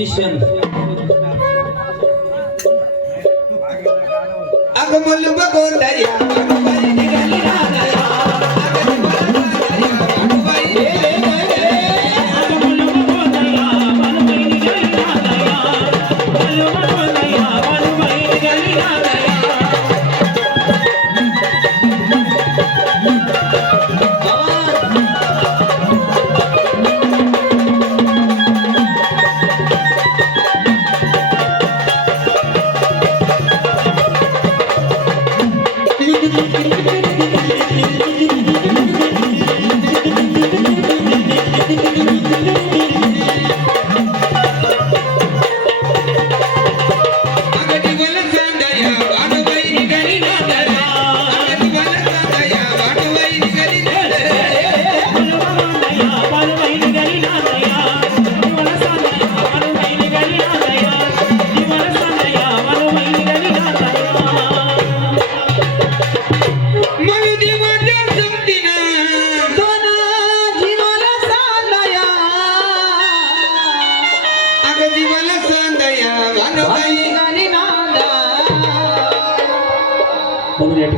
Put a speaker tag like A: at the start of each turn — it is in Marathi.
A: पोझिशन
B: अगमल बघून दया